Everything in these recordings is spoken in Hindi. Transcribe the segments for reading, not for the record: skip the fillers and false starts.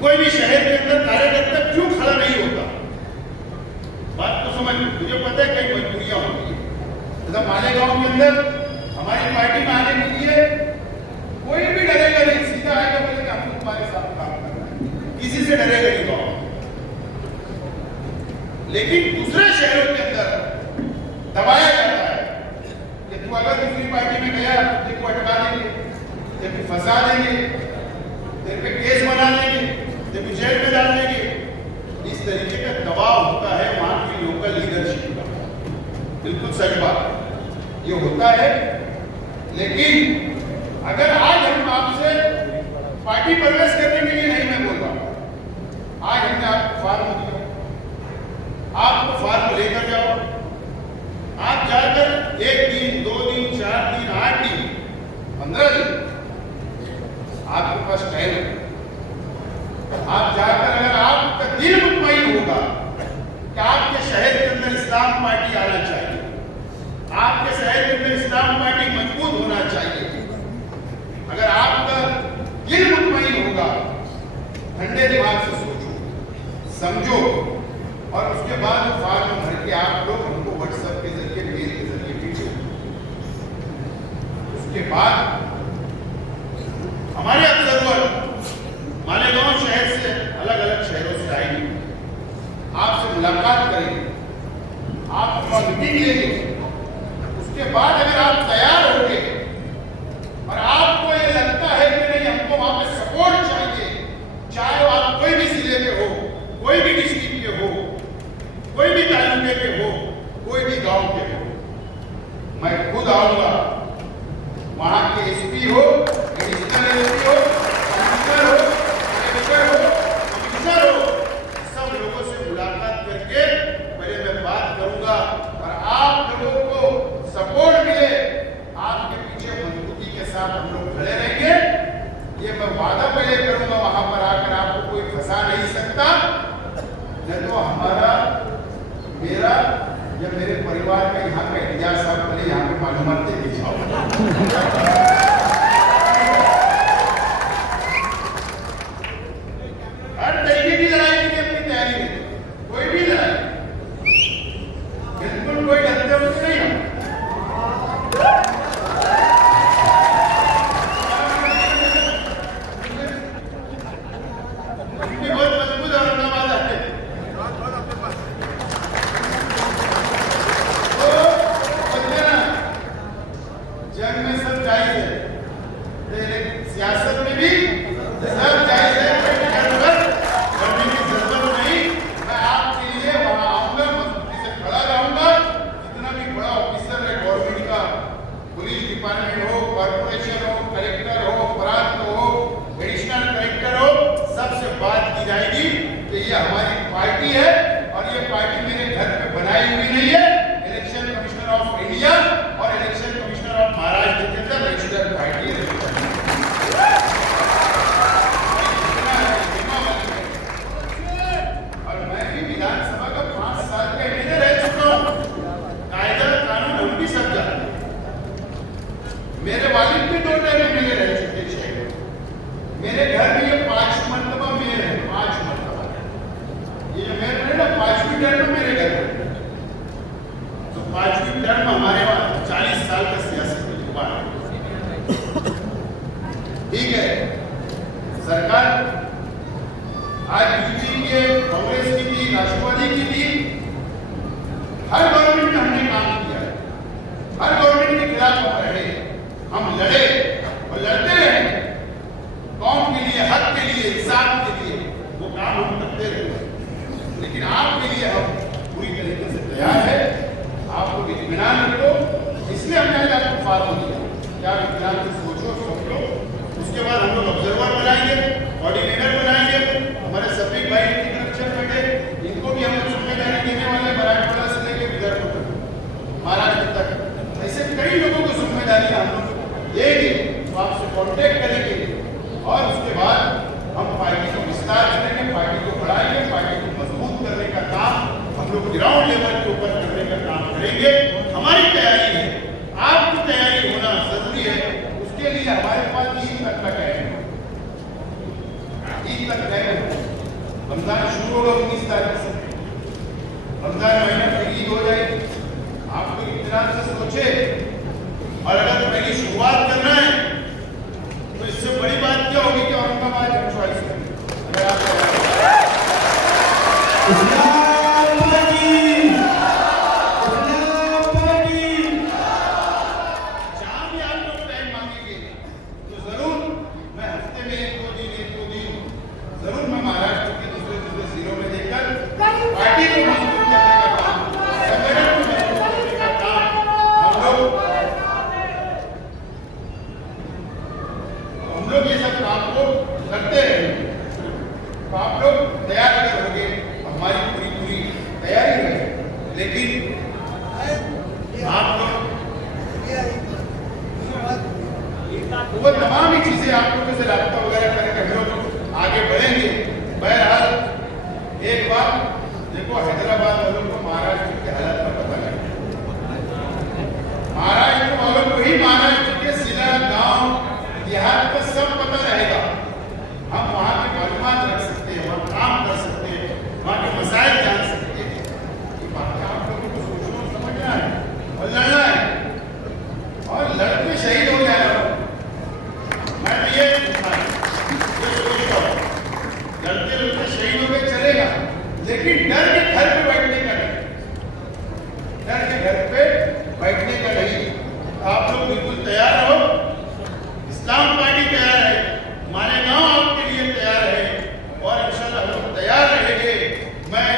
कोई भी शहर के अंदर कार्यकर्ता क्यों खड़ा नहीं होता? बात तो समझ, मुझे पता है कई मजबूरियां होती है। जैसा मालेगांव के अंदर हमारी पार्टी में आने के लिए कोई भी डरेगा नहीं, सीधा आएगा बोलेगा हम तुम्हारे साथ काम करना है, किसी से डरेगा नहीं गाँव। लेकिन दूसरे शहरों के अंदर दबाया जाता है कि तू अगर दूसरी पार्टी में गया तेरे को अटका देंगे, तेरे को फंसा देंगे, तेरे पे केस बना देंगे, तेरे को जेल में डाल देंगे। इस तरीके का दबाव होता है वहां की लोकल लीडरशिप का। बिल्कुल सच बात ये होता है। लेकिन अगर आज हम आपसे पार्टी प्रवेश करने के लिए नहीं, मैं बोल रहा हूं, आज हमने आपको फॉर्म दिया, आपको फॉर्म लेकर जाओ, आप जाकर 1 दिन 2 दिन 4 दिन 8 दिन 15 दिन आपके पास टाइम है। आप जाकर अगर आपका दिल मुतमईन होगा कि आपके शहर के अंदर इस्लाम पार्टी आना चाहिए, आपके शहर के अंदर इस्लाम पार्टी मजबूत होना चाहिए, अगर आपका दिल मुतमईन होगा, ठंडे दिमाग से सोचो समझो और उसके बाद फॉर्म भर के आप लोग हमको व्हाट्सएप के जरिए मेल के जरिए भेजो। उसके बाद हमारे ऑब्जर्वर मालेगांव शहर से अलग अलग शहरों से आएंगे, आपसे मुलाकात करेंगे, आप मीटिंग लेंगे। उसके बाद अगर आप तैयार होंगे और आपको ये लगता है कि नहीं हमको वहां पे सपोर्ट चाहिए, चाहे वो आप कोई भी जिले के हो, कोई भी डिस्ट्रिक्ट के हो, कोई भी तालुके के हो, कोई भी गांव के हो, मैं खुद आऊंगा। वहां के एसपी हो, एडिशनल एसपी हो, कमिश्नर हो, कलेक्टर हो, कमिश्नर हो, सब लोगों से मुलाकात करके पहले मैं बात करूंगा और आप लोगों को सपोर्ट मिले, आपके पीछे मजबूती के साथ हम लोग खड़े रहेंगे। ये मैं वादा पहले करूंगा, वहां पर आकर आपको कोई फंसा नहीं सकता, नहीं तो हमारा मेरा या मेरे परिवार का यहाँ का इंडिया साहब पहले यहाँ पे मालूमात दे दीजिए। हर तरीके की लड़ाई के लिए अपनी तैयारी है, कोई भी लड़ाई, बिल्कुल कोई डरते हुए नहीं हम। बहुत मजबूत औरंगाबाद आते हैं तो बच्चे ना, जंग में सब जायज है, सियासत में भी सब जायज है, करने की जरूरत नहीं। मैं आपके लिए वहां आऊंगा, मजबूती से खड़ा रहूंगा। जितना भी बड़ा ऑफिसर है गवर्नमेंट का, पुलिस डिपार्टमेंट हो, कॉर्पोरेशन हो, कलेक्टर हो, प्रांत हो, एडिशनल कलेक्टर हो, सबसे बात की जाएगी कि ये हमारी पार्टी है और ये पार्टी मेरे घर पे बनाई हुई नहीं है। इलेक्शन कमिश्नर ऑफ इंडिया और इलेक्शन कमिश्नर ऑफ महाराष्ट्र के अंदर रजिस्टर्ड पार्टी है। और मैं भी विधानसभा का 5 साल का एमएलए रह चुका हूँ, कायदा कानून हम भी सब जानते हैं। मेरे वालिद भी 2 टाइम एमएलए रह चुके शहर में। मेरे घर में ये 5 मरतबा मेयर है, 5 मरतबा। ये जो मेयर है ना 5वीं टर्म मेरे घर में, तो 5वीं टर्म हमारे वहां 40 साल का सियासी तजुर्बा है। ठीक है, सरकार आज बीजेपी की, कांग्रेस की थी, राष्ट्रवादी की थी, हर गवर्नमेंट में हमने काम किया है, हर गवर्नमेंट के खिलाफ हम रहे, हम लड़े और लड़ते रहे, कौम के लिए, हक के लिए, इंसाफ के लिए, वो काम हम करते रहे। लेकिन आपके लिए हम पूरी तरीके से तैयार है, आप लोग इत्मीनान रखो, इसलिए हमने आज आपको फॉर्म दिया कि आप इत्मीनान से सोचो, समझो। उसके बाद हम लोग ऑब्जर्वर बनाएंगे, कोऑर्डिनेटर बनाएंगे, हमारे सभी भाई की तरफ चल बैठे, इनको भी हम लोग जिम्मेदारी देने वाले, मराठवाड़ा से लेकर विदर्भ तक, महाराष्ट्र तक, ऐसे कई लोगों को जिम्मेदारी हम लोग देंगे। तो आपसे कॉन्टेक्ट करेंगे और उसके बाद हम पार्टी को विस्तार करेंगे, पार्टी को बढ़ाएंगे, पार्टी को मजबूत करने का काम हम लोग ग्राउंड लेवल के ऊपर करने का काम करेंगे। हमारी तैयारी है, आपकी तैयारी होना जरूरी है। उसके लिए हमारे पास 3 तक का टाइम है, 3 तक टाइम है। रमजान शुरू होगा 19 तारीख से, रमजान महीना फिर ईद हो जाएगी। आप तो इतना से सोचे, और अगर पहली शुरुआत करना है तो इससे बड़ी बात क्या होगी कि औरंगाबाद हम चॉइस करें। अगर आप जहां भी आप लोग टाइम मांगेंगे तो जरूर मैं हफ्ते में एक दो दिन जरूर मैं महाराष्ट्र के दूसरे जिलों में देकर पार्टी को मजबूत करने का काम, संगठन को मजबूत करने का काम हम लोग ये सब काम को करते रहेंगे। तो आप लोग तैयार अगर होंगे, हमारी पूरी तैयारी है, लेकिन आप लोग वो तमाम ही चीजें आप लोगों से रास्ता वगैरह करके हम लोग आगे बढ़ेंगे। बहरहाल एक बात देखो, हैदराबाद वालों को महाराष्ट्र के हालात का पता नहीं, महाराष्ट्र वालों को ही महाराष्ट्र के जिला गांव देहात का सब पता रहेगा। हम वहां के मालूमात रख सकते हैं, वहां काम कर सकते हैं, वहां के मसाइल जान सकते हैं। ये बात आप लोगों को सोचना समझना है और लड़ना है, और लड़के शहीद हो जाए। मैं ये सोचता हूं लड़ते लड़ते शहीद हो गए चलेगा, लेकिन डर के घर पे बैठने का नहीं, डर के घर पे बैठने का नहीं। आप लोग बिल्कुल तैयार रहो, इस्लाम पार्टी तैयार है, मालेगांव आपके लिए तैयार है, और इंशाल्लाह हम लोग तैयार रहेंगे। मैं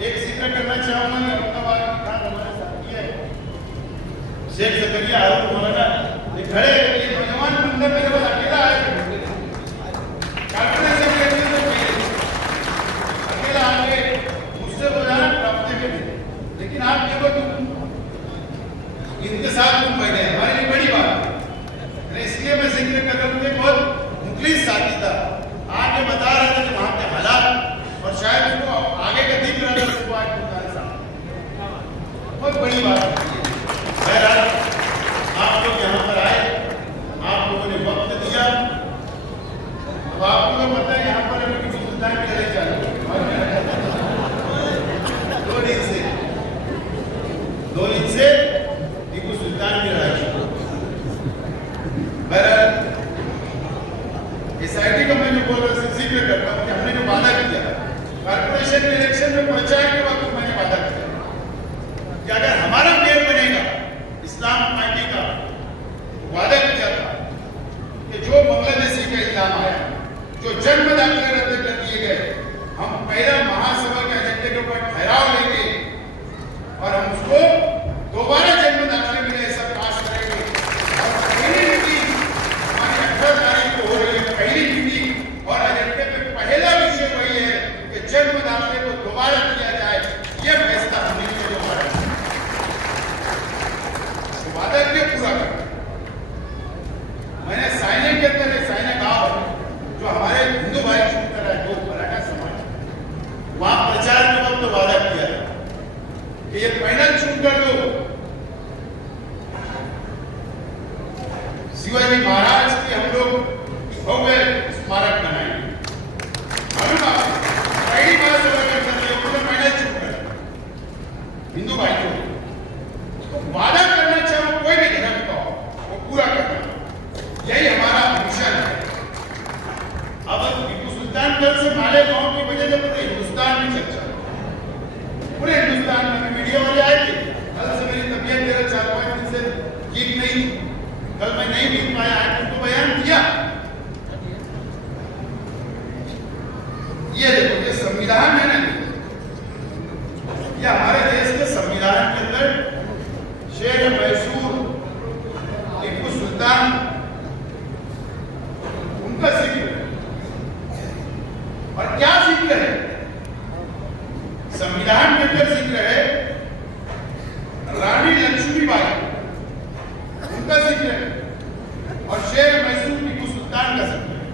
एक जिक्र करना चाहूंगा, औरंगाबाद की बात हमारे साथ है शेख जकरिया हारून मौलाना, ये खड़े ये नौजवान बंदा मेरे पास अकेला आया, कल्पना से अकेला आके मुझसे रोजाना प्राप्त में, लेकिन आप देखो तुम इनके साथ तुम बैठे, हमारे लिए बड़ी बात है। इसलिए मैं जिक्र कर रहा हूँ, बहुत मुखलिस साथी था, आगे बता रहे थे कि वहां के हालात, और शायद उसको आगे का दिख रहा था, उसको आज तुम्हारे साथ बहुत बड़ी बात है। बहरहाल आप लोग यहाँ पर आए, आप लोगों ने वक्त दिया। अब आपको तो पता है यहाँ पर अभी टीपू सुल्तान की लड़ाई चालू है, 2 दिन से टीपू सुल्तान की लड़ाई शुरू। बहरहाल SIT का मैं जो बोल रहा हूँ जिक्र करता हूँ कि हमने जो वादा किया कॉर्पोरेशन के इलेक्शन में पंचायत के वक्त मैंने वादा किया कि अगर हमारा मेयर बनेगा इस्लाम पार्टी का, वादा किया था कि जो बांग्लादेशी का इल्जाम आया, जो जन्म दाखिले रद्द कर दिए गए, हम पहला महासभा के एजेंडे के ऊपर ठहराव लेंगे और हम उसको दोबारा जन्म दाखिले में ऐसा पास करेंगे। और पहली मीटिंग हमारी 18 तारीख को हो रही है, पहली मीटिंग, और एजेंडे में पहला विषय वही है कि जन्म दाखिले को दोबारा किया जाए। यह फैसला हमने किया, दोबारा वादा के पूरा करना। मैंने साइने के अंदर साइने गांव जो हमारे हिंदू भाई की तरह है, जो मराठा समाज, वहां प्रचार के वक्त तो वादा किया कि ये पैनल चुन कर दो, शिवाजी महाराज के हम लोग भव्य स्मारक बनाएंगे। मालूम आपको पहली बार पैनल चुन कर हिंदू भाई को वादा करना चाहे कोई भी धर्म का हो, वो पूरा करना, यही हमारा मिशन है। अब टीपू सुल्तान कल से मालेगांव की वजह से पूरे हिंदुस्तान में चर्चा, पूरे हिंदुस्तान में मीडिया वाले आए थे। कल से मेरी तबीयत 4-5 दिन से ठीक नहीं थी, कल मैं नहीं मिल पाया, आज उनको बयान दिया। ये देखो, ये संविधान है ना, ये हमारे देश के संविधान के अंदर शेर मैसूर टीपू सुल्तान उनका जिक्र है। और क्या जिक्र है संविधान के अंदर? जिक्र है रानी लक्ष्मीबाई, उनका जिक्र है, और शेर मैसूर टीपू सुल्तान का जिक्र है।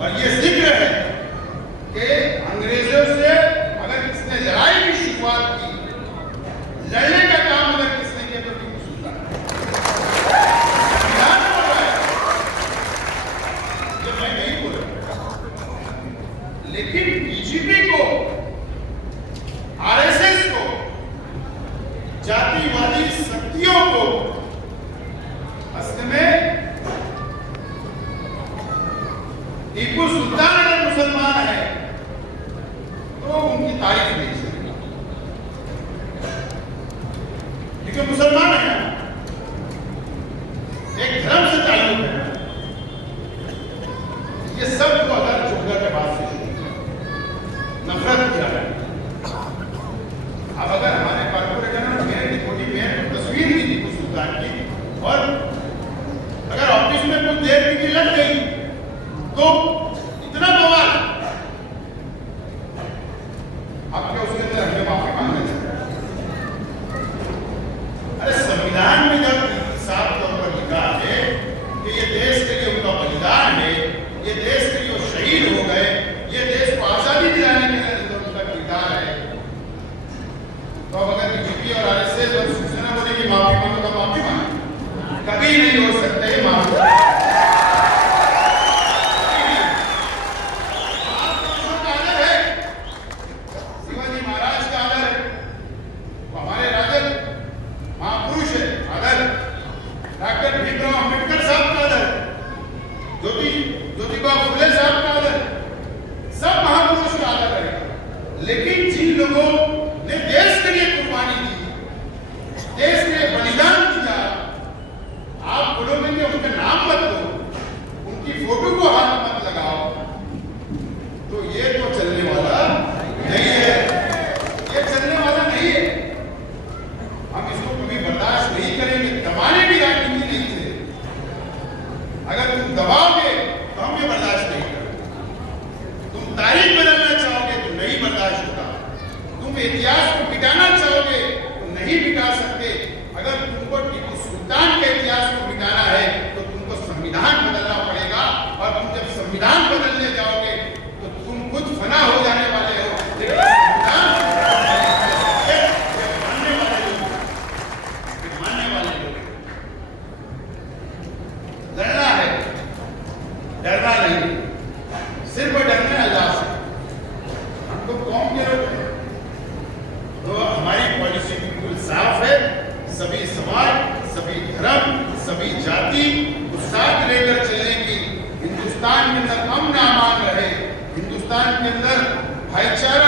और ये जिक्र है कि अंग्रेजों से अगर किसने लड़ाई की शुरुआत की, लड़ने का काम अगर किसने किया तो टीपू सुल्तान। संविधान बोल रहा है, ये मैं नहीं बोल रहा, लेकिन बीजेपी को, आरएसएस को, जातिवादी शक्तियों को असल में टीपू सुल्तान अगर मुसलमान है तो उनकी तारीफ नहीं सकती, क्योंकि मुसलमान है, एक धर्म से ताल्लुक है। ये सब तो अगर चुपका के बाद से नफरत किया है। अब अगर हमारे कॉर्पोरेटर ने मेरे की छोटी बहन तस्वीर दी थी कुछ सुल्तान की, और अगर ऑफिस में कुछ देर की लग गई तो इतना बवाल, आपके उसके अंदर हमें माफी मांगना चाहिए। अरे संविधान में जब साफ तौर पर लिखा है कि ये देश के लिए उनका बलिदान है, ये देश के लिए शहीद हो गए, ये देश को आजादी दिलाने के लिए उनका किरदार है, तो अब अगर बीजेपी और आरएसएस और शिवसेना बोलेगी माफी मांगो तो माफी मांगे, कभी नहीं हो सकता है माफी। लेकिन जिन लोगों ने देश के लिए कुर्बानी दी, देश के लिए बलिदान दिया, आप बोलोगे कि उनका नाम मत लो, उनकी फोटो को हाथ मत लगाओ, तो ये तो चलने वाला नहीं है, ये चलने वाला नहीं है। हम इसको कभी बर्दाश्त नहीं करेंगे, दबाने की राजनीति नहीं चलेगी। अगर तुम दबाओगे तो हम ये बर्दाश्त नहीं करेंगे। तुम तारीख बदलना चाहोगे तो नहीं बर्दाश्त होगा, तुम इतिहास को मिटाना चाहोगे तो नहीं मिटा सकते। अगर तुमको टीपू सुल्तान के इतिहास को मिटाना है तो तुमको संविधान बदलना पड़ेगा, और तुम जब संविधान बदलने जाओगे तो तुम खुद फना हो जाने वाले हो, लेकिन मानने वाले लोग लड़ना है, डरना नहीं, सिर्फ डरना है अल्लाह से। हम तो कौम के लोग हैं, तो हमारी पॉलिसी बिल्कुल साफ है। सभी समाज, सभी धर्म, सभी जाति को साथ लेकर चलने की, हिंदुस्तान के अंदर अमन अमान रहे, हिंदुस्तान के अंदर भाईचारा